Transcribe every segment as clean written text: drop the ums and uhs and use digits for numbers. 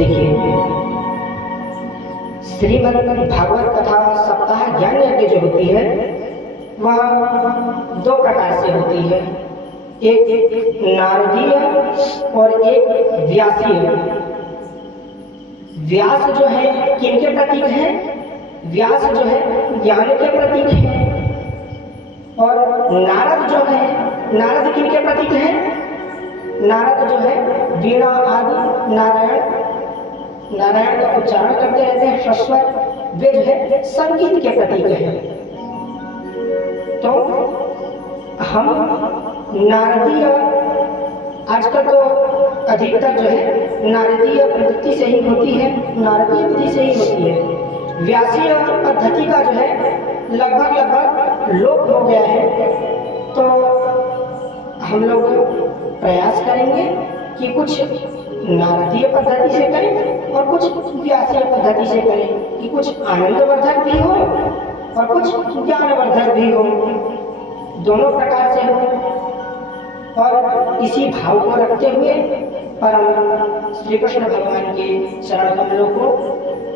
देखिए, श्रीमद् भागवत कथा सप्ताह ज्ञान यज्ञ जो होती है वह दो प्रकार से होती है, एक नारदीय और एक व्यासीय। व्यास जो है किनके प्रतीक है? व्यास जो है ज्ञान के प्रतीक है, और नारद जो है, नारद किनके प्रतीक है? नारद जो है वीणा आदि नारायण का उच्चारण करते रहते हैं, शाश्वत, वे जो है संगीत के प्रतीक है। तो हम नारदीय, आजकल तो अधिकतर जो है नारदीय पद्धति से ही होती है, नारदीय विधि से ही होती है। व्यासीय पद्धति का जो है लगभग लोप हो गया है। तो हम लोग प्रयास करेंगे कि कुछ नारदीय पद्धति से करें और कुछ व्यासीय पद्धति से करें, कि कुछ आनंदवर्धक भी हो और कुछ ज्ञानवर्धक भी हो, दोनों प्रकार से हो। और इसी भाव को रखते हुए परम श्री कृष्ण भगवान के चरण कमलों को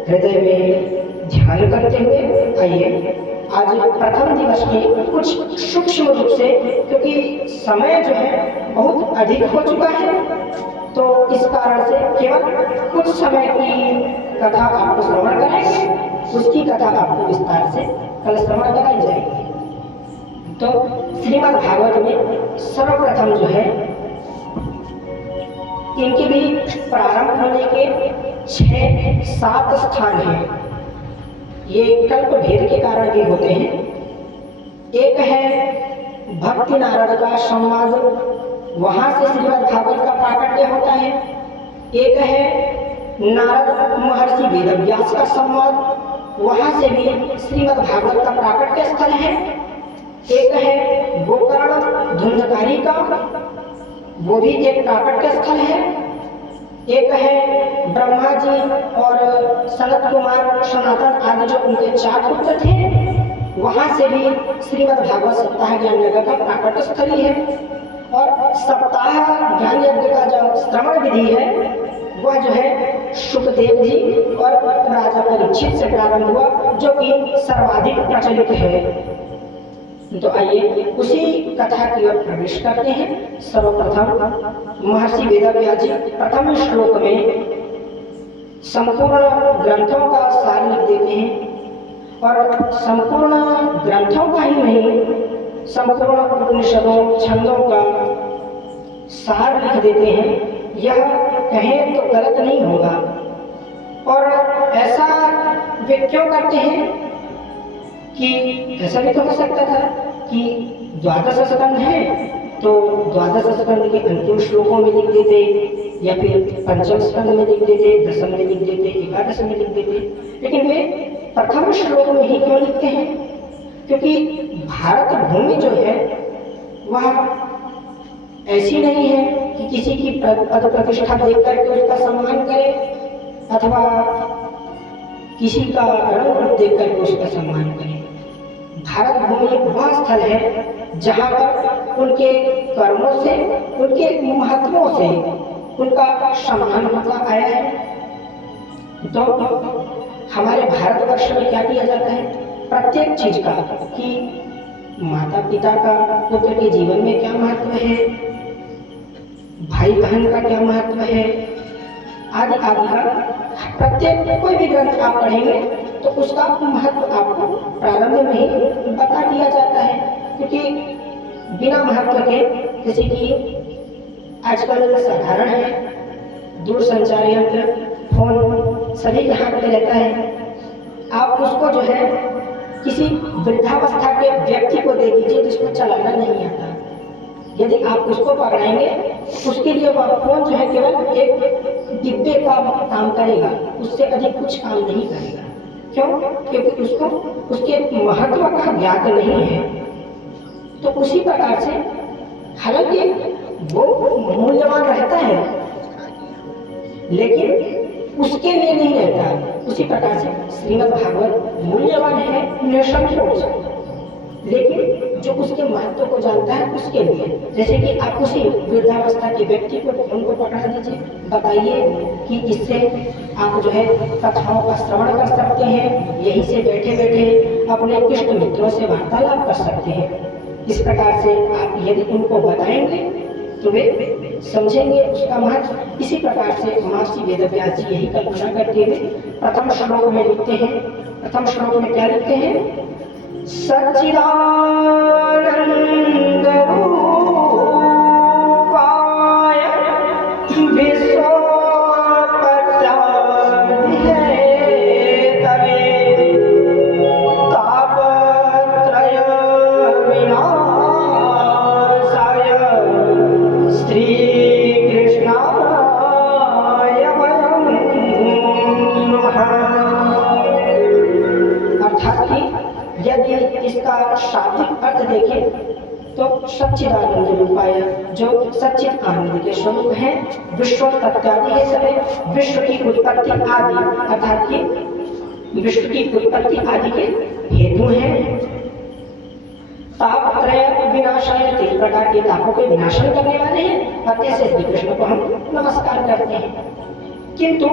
हृदय में ध्यान करते हुए आइए आज प्रथम दिवस के कुछ सूक्ष्म रूप से, क्योंकि समय जो है बहुत अधिक हो चुका है, तो इस कारण से केवल कुछ समय की कथा आपको श्रवण कराएंगे, उसकी कथा आपको विस्तार से कल श्रवण कराई जाएगी। तो श्रीमद् भागवत में सर्वप्रथम जो है, इनके भी प्रारंभ होने के 6-7 स्थान हैं। ये कल्प भेद के कारण भी होते हैं। एक है भक्ति नारद का संवाद, वहां से श्रीमद् भागवत का प्राकट्य होता है। एक है नारद महर्षि वेदव्यास का संवाद, वहां से भी श्रीमद् भागवत का प्राकट्य स्थल है। एक है गोकर्ण धुंधकारी का, वो भी एक प्राकट्य स्थल है। एक है ब्रह्मा जी और सनत कुमार सनातन आदि जो उनके 4 पुत्र थे, वहां से भी श्रीमद् भागवत सप्ताह ज्ञान यज्ञ का प्राकट्य स्थली है। और सप्ताह ज्ञान यज्ञ का जो श्रवण विधि है वह जो है सुखदेव जी और राजा परीक्षित से प्रारंभ हुआ, जो कि सर्वाधिक प्रचलित है। तो आइए उसी कथा की ओर प्रवेश करते हैं। सर्वप्रथम महर्षि वेदव्यास जी प्रथम श्लोक में संपूर्ण ग्रंथों का सार लिख देते हैं, और संपूर्ण ग्रंथों का ही नहीं, संपूर्ण उपनिषदों छंदों का सार लिख देते हैं। यह कहें तो गलत नहीं होगा। और ऐसा वे क्यों करते हैं कि ऐसा भी तो हो सकता था कि 12 स्कंद है तो 12 स्कंद के अंतिम श्लोकों में लिख देते, या फिर पंचम स्कंद में लिख देते, दशम में लिख देते, एकादश में लिख देते। लेकिन वे प्रथम श्लोक में ही क्यों लिखते हैं? क्योंकि भारत भूमि जो है वह ऐसी नहीं है कि किसी की पद प्रतिष्ठा देख करके उसका सम्मान करे, अथवा किसी का रंग रूप देख करके उसका सम्मान करे। भारत भूमि एक वह स्थल है जहाँ पर उनके कर्मों से, उनके महत्वों से उनका सम्मान होता आया है। तो हमारे भारतवर्ष में क्या किया जाता है? प्रत्येक चीज का, कि माता पिता का पुत्र के जीवन में क्या महत्व है, भाई बहन का क्या महत्व है, आदि आदि का प्रत्येक कोई भी ग्रंथ आप पढ़ेंगे तो उसका महत्व आपको प्रारंभ में ही बता दिया जाता है। क्योंकि बिना महत्व के, जैसे कि आजकल साधारण है, दूरसंचार यंत्र, फोन सभी के हाथ में रहता है। आप उसको जो है किसी वृद्धावस्था के व्यक्ति को दे दीजिए जिसको चलाना नहीं आता, यदि आप उसको पकड़ाएंगे, उसके लिए वह फोन जो है केवल एक डिब्बे का काम करेगा, उससे अधिक कुछ काम नहीं करेगा। क्यों? क्योंकि उसको उसके महत्व का ज्ञात नहीं है। तो उसी प्रकार से, हालांकि वो मूल्यवान रहता है लेकिन उसके लिए नहीं रहता। उसी प्रकार से श्रीमद् भागवत मूल्यवान है निसंकोच, लेकिन जो उसके महत्व को जानता है उसके लिए। जैसे कि आप उसी वृद्धावस्था के व्यक्ति को फोन को पकड़ा दीजिए, बताइए कि इससे आप जो है कथाओं का श्रवण कर सकते हैं, यहीं से बैठे बैठे अपने इष्ट मित्रों से वार्तालाप कर सकते हैं। इस प्रकार से आप यदि उनको बताएंगे तो वे समझेंगे उसका महत्व। इसी प्रकार से महर्षि वेदव्यास जी यही कल्पना करते हुए प्रथम श्लोक में लिखते हैं। प्रथम श्लोक में क्या लिखते हैं? सच्चिदानंद रूपाय विश्वोपचारिणे तापत्रय विनाशाय श्री कृष्णाय वयं नमः। अर्थात कि यदि इसका शाब्दिक अर्थ देखें तो सच्चिदानंद रूपाय, जो सच्चिद आनंद के स्वरूप है, विश्व तत्त्यादि है सभी, विश्व की उत्पत्ति आदि, अर्थात कि विश्व की उत्पत्ति आदि के हेतु हैं। तापत्रय विनाशाय, 3 प्रकार के तापों के विनाशन करने वाले हैं, और ऐसे श्री कृष्ण को हम नमस्कार करते हैं। किंतु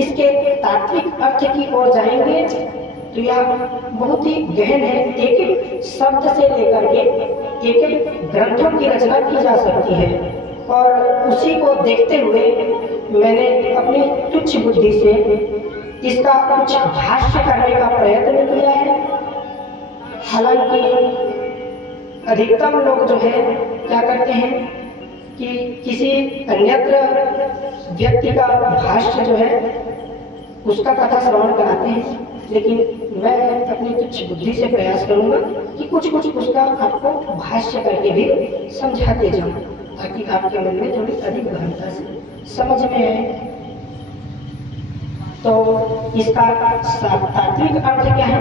इसके तात्विक अर्थ की ओर जाएंगे तो यह बहुत ही गहन है। एक एक शब्द से लेकर के एक एक ग्रंथों की रचना की जा सकती है, और उसी को देखते हुए मैंने अपनी तुच्छ बुद्धि से इसका कुछ भाष्य करने का प्रयत्न किया है। हालांकि अधिकतम लोग जो है क्या करते हैं कि किसी अन्यत्र व्यक्ति का भाष्य जो है उसका कथा श्रवण कराते हैं, लेकिन मैं अपनी तुच्छ बुद्धि से प्रयास करूंगा कि कुछ उसका आपको भाष्य करके भी समझाते जाऊं, ताकि आपके मन में थोड़ी अधिक गहनता से समझ में आए। तो इसका तात्विक अर्थ क्या है?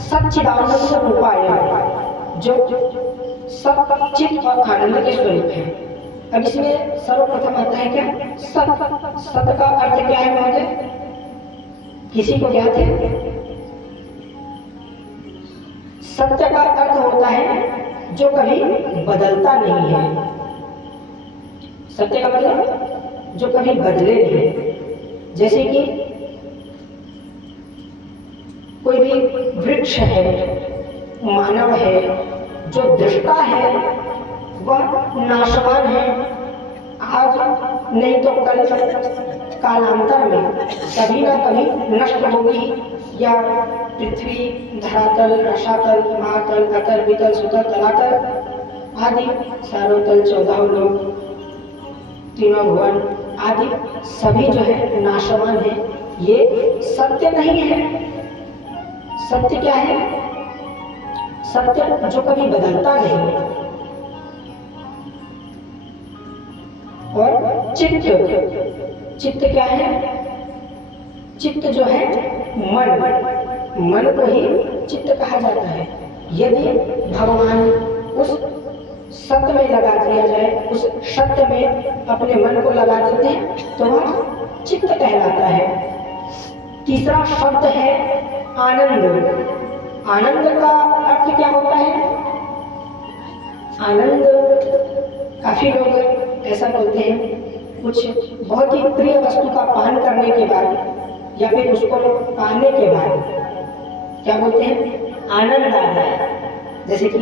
सच्चिदानंद रूपाय, जो सच्चित और आनंद के स्वरूप है। अब इसमें सर्वप्रथम आता है क्या? सत। सत का अर्थ क्या है महोदय? किसी को ज्ञात है? सत्य का अर्थ होता है जो कभी बदलता नहीं है। सत्य का मतलब जो कभी बदले नहीं। जैसे कि कोई भी वृक्ष है, मानव है, जो दृष्टा है वह नाशवान है। आज नहीं तो कल कालांतर में कभी ना कभी नष्ट होगी, या पृथ्वी, धरातल, रसातल, महातल, अतल, वितल, सुतल, तलातल आदि चारों तल, 14 लोक, तीनों भुवन आदि सभी जो है नाशवान है। ये सत्य नहीं है। सत्य क्या है? सत्य जो कभी बदलता नहीं है। और चित्त, चित्त क्या है? चित्त जो है मन को ही चित्त कहा जाता है। यदि भगवान उस सत्य में लगा दिया जाए, उस सत्य में अपने मन को लगा देते हैं तो वह चित्त कहलाता है। तीसरा शब्द है आनंद। आनंद का अर्थ क्या होता है? आनंद, काफी लोग ऐसा बोलते हैं, कुछ बहुत ही प्रिय वस्तु का पान करने के बाद या फिर उसको पाने के बाद क्या बोलते हैं? आनंद आ रहा है। जैसे कि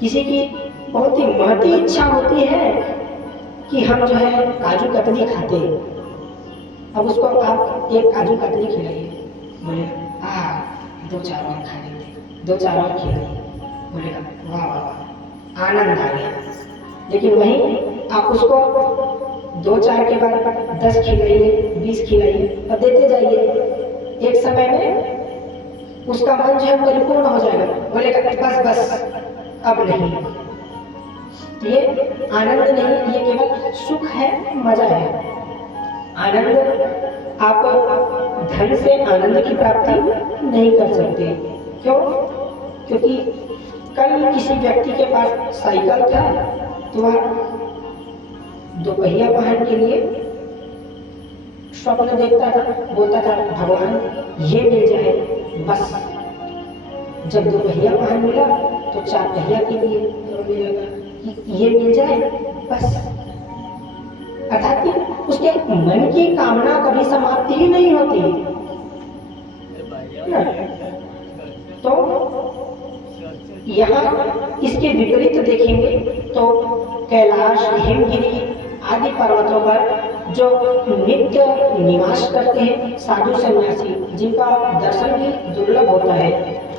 किसी की बहुत ही महती इच्छा होती है कि हम जो है काजू कतली खाते हैं। अब उसको आप एक काजू कतली खिलाइए, बोले 2-4 और खा लेते, 2-4 और खिलाइए, बोलेगा वाह वाह आनंद आ गया। लेकिन वहीं आप उसको 2-4 के बाद 10 खिलाइए, 20 खिलाइए और देते जाइए, एक समय में उसका मन जो है परिपूर्ण हो जाएगा, बोलेगा बस अब नहीं। ये आनंद नहीं, ये केवल सुख है, मजा है। आनंद, आप धन से आनंद की प्राप्ति नहीं कर सकते। क्यों? क्योंकि कल किसी व्यक्ति के पास साइकिल था तो वह 2 पहिया वाहन के लिए स्वप्न देखता था, बोलता था भगवान ये मिल जाए बस, जब 2 पहिया वाहन मिला तो 4 पहिया के लिए रोने लगा कि ये मिल जाए बस। अर्थात कि उसके मन की कामना कभी समाप्ति ही नहीं होती ना। तो यहाँ इसके विपरीत देखेंगे तो कैलाश, हिमगिरी आदि पर्वतों पर जो नित्य निवास करते हैं साधु सन्यासी, जिनका दर्शन भी दुर्लभ होता है,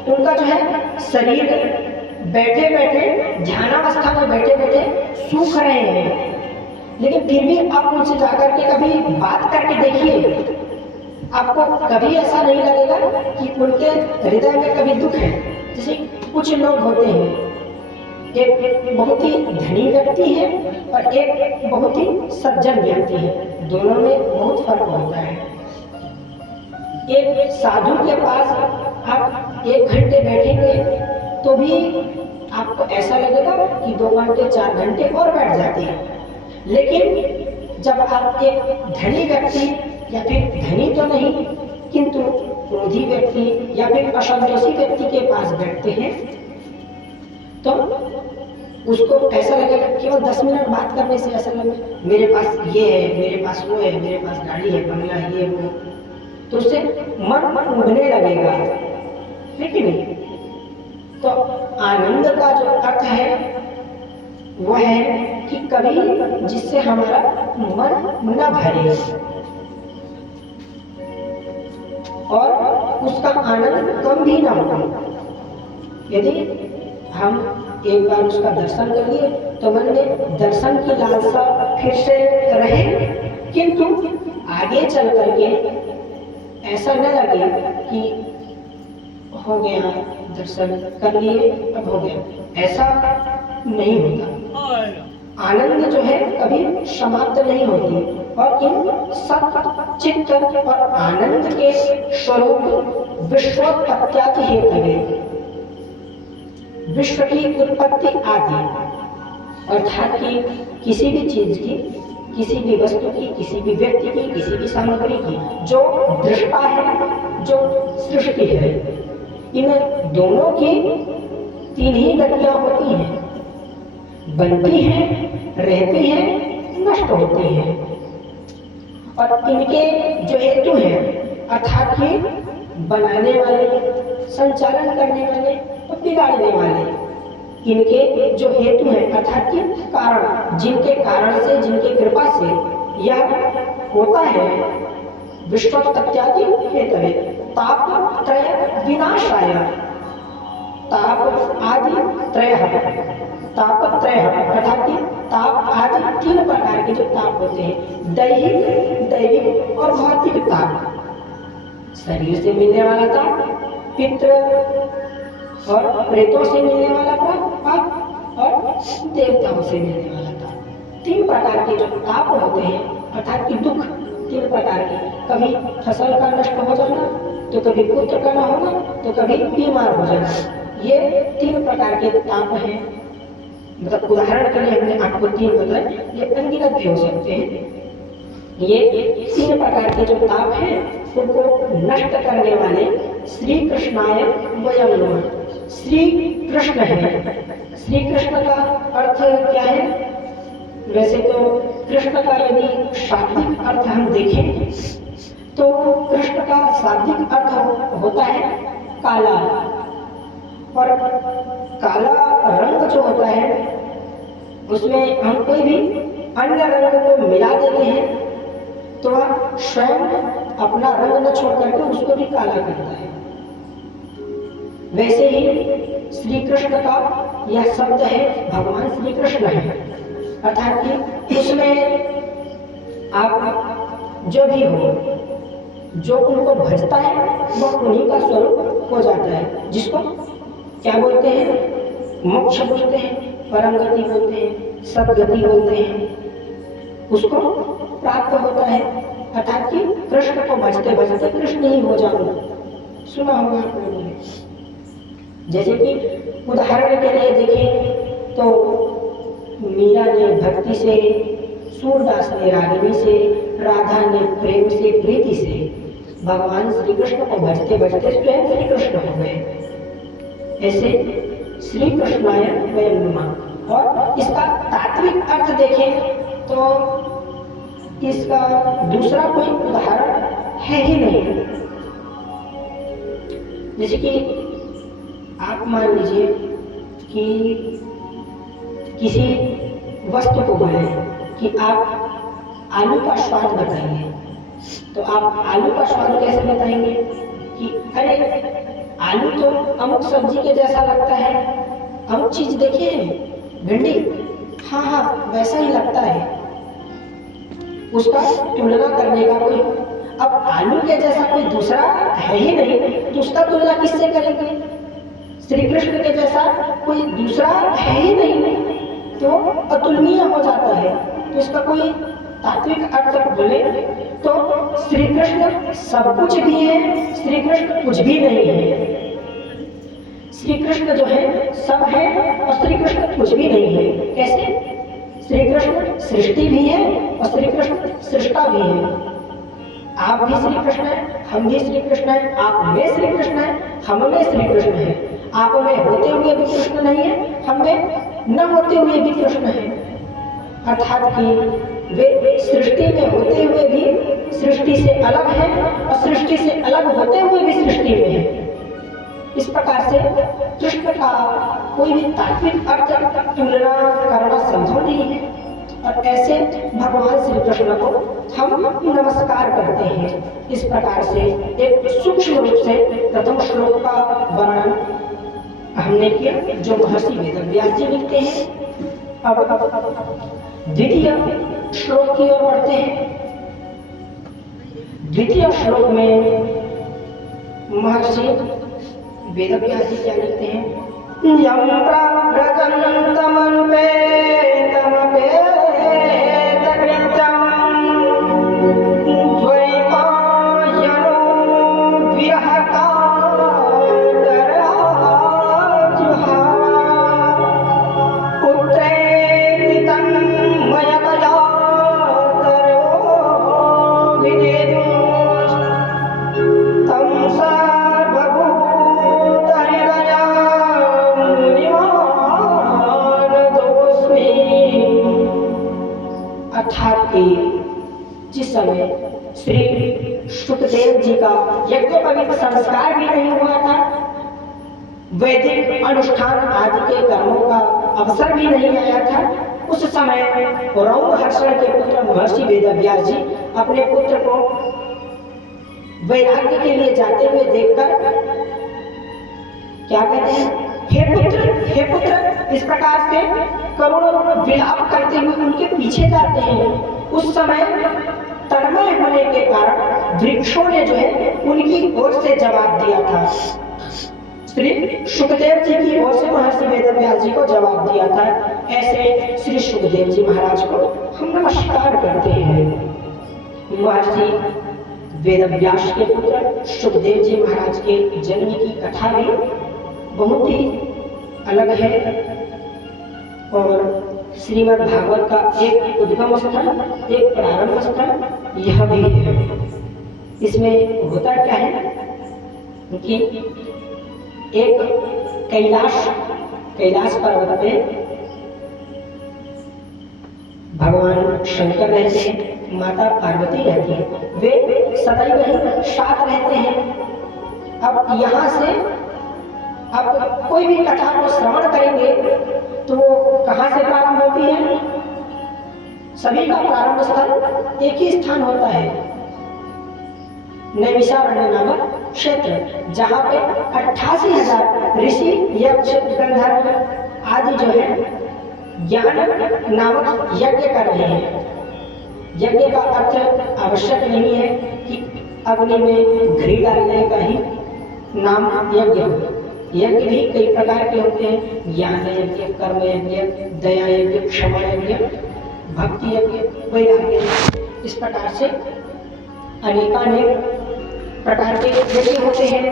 उनका जो है शरीर बैठे बैठे ध्यानावस्था में बैठे बैठे सूख रहे हैं, लेकिन फिर भी आप उनसे जाकर के कभी बात करके देखिए, आपको कभी ऐसा नहीं लगेगा कि उनके हृदय में कभी दुख है। जैसे कुछ लोग होते हैं, एक बहुत ही धनी व्यक्ति है और एक बहुत ही सज्जन व्यक्ति है, दोनों में बहुत फर्क होता है। एक साधु के पास आप 1 घंटे बैठेंगे तो भी आपको ऐसा लगेगा कि 2 घंटे 4 घंटे और बैठ जाते हैं, लेकिन जब आप एक धनी व्यक्ति या फिर धनी तो नहीं किंतु क्रोधी व्यक्ति या फिर असंतोषी व्यक्ति के पास बैठते हैं तो उसको ऐसा लगेगा, केवल 10 मिनट बात करने से ऐसा लगेगा मेरे पास ये है, मेरे पास वो है, मेरे पास गाड़ी है, बंगला है, ये वो, तो उससे मन उगने लगेगा, है कि नहीं। तो आनंद का जो अर्थ है वो है कि कभी जिससे हमारा मन न भरे और उसका आनंद कम भी ना हो। यदि हम एक बार उसका दर्शन कर लिए तो मन में दर्शन की लालसा फिर से रहे, किंतु आगे चल करके ऐसा न लगे कि हो गया दर्शन कर लिए अब हो गया, ऐसा नहीं होता। आनंद जो है कभी समाप्त नहीं होती और इन सत चित्त और आनंद के स्वरूप विश्वोत्पत्त्यादि हेतवे, विश्व की उत्पत्ति आदि, अर्थात कि किसी भी चीज की, किसी भी वस्तु की, किसी भी व्यक्ति की, किसी भी सामग्री की जो दृष्टा है, जो सृष्टि है, इन दोनों की 3 ही गतियां होती हैं, बनती हैं, रहती हैं, नष्ट होती हैं। और इनके जो हेतु हैं अर्थात कि बनाने वाले, संचालन करने वाले और बिगाड़ने वाले, इनके जो हेतु हैं अर्थात कि कारण, जिनके कारण से, जिनके कृपा से यह होता है, विश्वोत्पत्त्यादि हेतवे ताप त्रय विनाशाय, ताप आदि त्रय, ताप त्रय अर्थात कि ताप आदि 3 प्रकार के जो ताप होते हैं, दैहिक, दैविक और भौतिक ताप, शरीर से मिलने वाला ताप, पितृ और प्रेतों से मिलने वाला ताप और देवताओं से मिलने वाला ताप। 3 प्रकार के जो ताप होते हैं अर्थात कि दुख 3 प्रकार के, कभी फसल का नष्ट हो जाना, तो कभी पुत्र का न होना, तो कभी बीमार हो जाना, ये 3 प्रकार के ताप हैं। मतलब उदाहरण के लिए हमने आपको 3 बताए, ये अनगिनत भी हो सकते हैं। ये 3 प्रकार के जो ताप हैं उनको नष्ट करने वाले श्री कृष्णाय वयं नमः, श्री कृष्ण है। श्री कृष्ण का अर्थ क्या है? वैसे तो कृष्ण का यदि शाब्दिक अर्थ हम देखें तो कृष्ण का शाब्दिक अर्थ होता है काला, और काला रंग जो होता है उसमें हम कोई भी अन्य रंग को मिला देते हैं तो वह स्वयं अपना रंग न छोड़ करके उसको भी काला करता है। वैसे ही श्री कृष्ण का यह शब्द है, भगवान श्री कृष्ण है, अर्थात कि उसमें आप जो भी हो, जो उनको भजता है वह उन्हीं का स्वरूप हो जाता है, जिसको क्या बोलते हैं? मोक्ष बोलते हैं, परम गति बोलते हैं, सदगति बोलते हैं, उसको प्राप्त होता है। अर्थात कि कृष्ण को भजते भजते कृष्ण ही हो जाऊंगा। सुना होगा आप लोगों ने। जैसे कि उदाहरण के लिए देखें तो मीरा ने भक्ति से, सूरदास ने रागिनी से, राधा ने प्रेम से, प्रीति से भगवान श्री कृष्ण को भजते भजते स्वयं श्री कृष्ण हो गए। ऐसे श्री कृष्णाय वयं नमः। और इसका तात्विक अर्थ देखें तो इसका दूसरा कोई उदाहरण है ही नहीं। जैसे कि आप मान लीजिए कि किसी वस्तु को बोले कि आप आलू का स्वाद बताइए, तो आप आलू का स्वाद कैसे बताएंगे कि अरे आलू तो अमुक सब्जी के जैसा लगता है, अमुक चीज देखिए भिंडी, हाँ हाँ वैसा ही लगता है। उसका तुलना करने का कोई, अब आलू के जैसा कोई दूसरा है ही नहीं तो उसका तुलना किससे करेंगे? श्री कृष्ण के जैसा कोई दूसरा है ही नहीं तो अतुलनीय हो जाता है। तो इसका कोई तात्विक अर्थ बोले तो श्री कृष्ण सब कुछ भी है, श्री कृष्ण कुछ भी नहीं है। श्री कृष्ण जो है सब है और श्री कृष्ण कुछ भी नहीं है। कैसे? श्री कृष्ण सृष्टि भी है और श्री कृष्ण सृष्टा भी है। आप भी श्री कृष्ण है, हम भी श्री कृष्ण है, आप में श्री कृष्ण है, हम में श्री कृष्ण है। आप में होते हुए भी कृष्ण नहीं है, हम में न होते हुए भी कृष्ण है। अर्थात कि वे सृष्टि में होते हुए भी सृष्टि से अलग है और सृष्टि से अलग होते हुए भी सृष्टि में है। इस प्रकार से कृष्ण का कोई भी तात्विक अर्थ तुलना करना संभव नहीं है। और ऐसे भगवान श्री कृष्ण को हम नमस्कार करते हैं। इस प्रकार से एक सूक्ष्म रूप से प्रथम श्लोक का वर्णन हमने किया जो महर्षि वेदव्यास जी लिखते हैं। अब द्वितीय श्लोक की ओर बढ़ते हैं। द्वितीय श्लोक में महर्षि वेदव्यास जी क्या लिखते हैं? यं जिस समय श्री सुखदेव जी का यज्ञोपवीत संस्कार भी नहीं हुआ था, वैदिक अनुष्ठान आदि के कर्मों का अवसर भी नहीं आया था, उस समय रोमहर्षण के पुत्र महर्षि वेदव्यास जी अपने पुत्र को वैराग्य के लिए जाते हुए देखकर क्या कहते हैं? हे पुत्र, इस प्रकार से करोड़ों विलाप करते हुए उनके पीछे जाते हैं। उस समय तन्मय होने के कारण वृक्षों ने जो है उनकी ओर से जवाब दिया था। श्री सुखदेव जी की ओर से महर्षि वेदव्यास जी को जवाब दिया था। ऐसे श्री सुखदेव जी महाराज को हम नमस्कार करते हैं। महर्षि वेदव्यास के पुत्र सुखदेव जी महाराज के जन्म की कथा भी बहुत ही अलग है और श्रीमद् भागवत का एक उद्गम स्थल, एक प्रारंभ स्थल यह भी है। इसमें होता क्या है कि एक कैलाश पर्वत पे भगवान शंकर रहते हैं, माता पार्वती रहती है, वे सदैव ही साथ रहते हैं। अब यहाँ से अब कोई भी कथा को श्रवण करेंगे तो वो कहाँ से प्रारंभ होती है? सभी का प्रारंभ स्थल एक ही स्थान होता है, नैमिषारण्य नामक क्षेत्र, जहाँ पे 88,000 ऋषि यक्ष गंधर्व आदि जो है ज्ञान नामक यज्ञ कर रहे हैं। यज्ञ का अर्थ आवश्यक नहीं है कि अग्नि में घी डालने का ही नाम यज्ञ हो। यज्ञ भी कई प्रकार के होते हैं, ज्ञान यज्ञ, कर्म यज्ञ, दया यज्ञ, क्षमा यज्ञ, भक्ति यज्ञ, वैराग्य। इस प्रकार से अनेकानेक प्रकार के यज्ञ होते हैं।